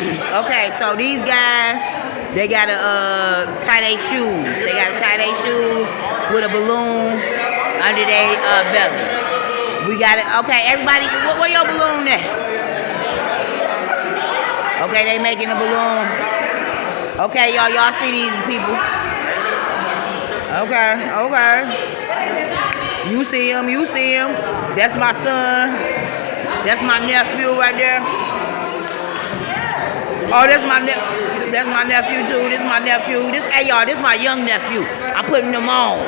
Okay, so these guys, they gotta tie their shoes. They gotta tie their shoes with a balloon under their belly. We got it. Okay, everybody, where your balloon at? Okay, they making a balloon. Okay, y'all see these people? Okay. You see him. That's my son. That's my nephew right there. Oh, that's my nephew too. This is my nephew. Hey y'all, this is my young nephew. I'm putting them on.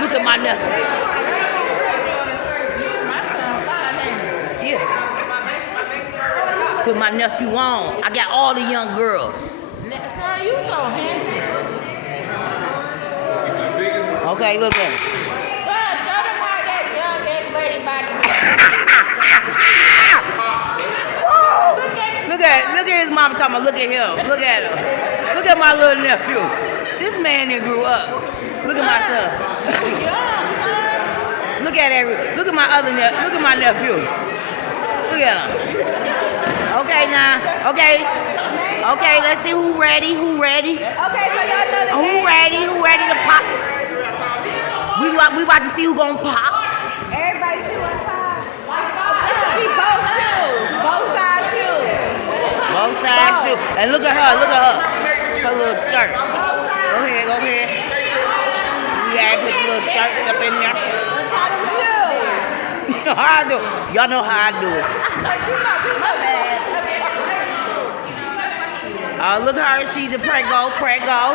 Look at my nephew. Yeah. Put my nephew on. I got all the young girls. You so handsome. Okay, look at him. Look at his mama talking about, look at him. Look at him. Look at my little nephew. This man that grew up. Look at my son. Look at my other nephew. Look at my nephew. Look at him. Okay now. Okay, let's see who ready. Okay, so y'all know the Who ready to pop? We about to see who gonna pop. Everybody shoe on top. Both shoes. Both side shoes. Both sides shoe. And look at her. Her little skirt. Go ahead. You gotta put the little skirts up in there. Tie them shoes. You know how I do it. Y'all know how I do it. My bad. Look at her. She the prego.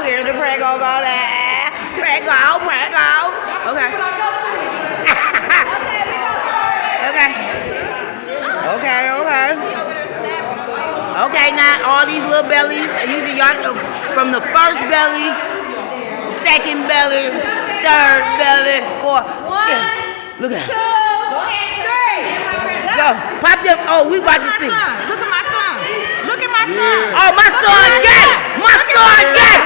Here the prego go there. Prego. Okay. Okay, now all these little bellies, and you see y'all from the first belly, second belly, third belly, fourth. Yeah. Look at her. 2, 3. Yo, pop them. Oh, we about to see. Look at my son. Oh, my son got it. My son got it.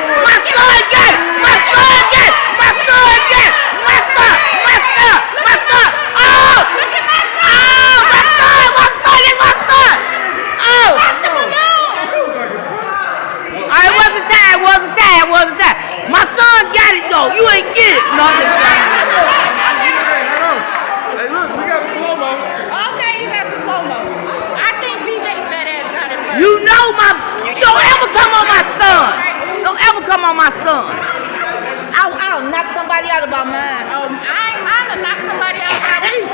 Oh! Look at my son. Oh, my son. It's my son. Oh! It wasn't time. My son got it though. You ain't get it. No, I'm just playing. Hey, look, we got the slow-mo. Okay, you got the slow-mo. I think BJ fat ass got it first. You don't ever come on my son. Don't ever come on my son. I'll knock somebody out about mine. I ain't mine to knock somebody out by me.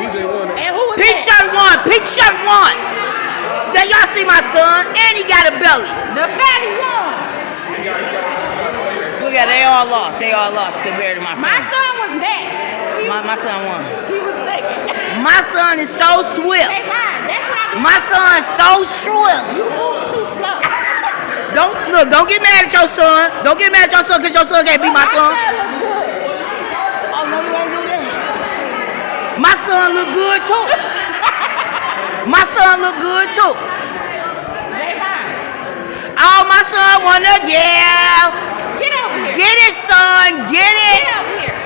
BJ won it. And who was Pink shirt won. Then y'all see my son, and he got a belly. The fatty won. Look at they all lost compared to my son. My son was next. My son won. He was second. My son is so swift. Hey, fine. That's right. My son's so swift. You move too slow. Don't get mad at your son. Don't get mad at your son because your son can't be my son. My son look good. Oh, no, you won't do that. My son look good too. My son look good too. Hey, fine. Oh, my son wanna give. Get over here. Get it, son. Get it. Get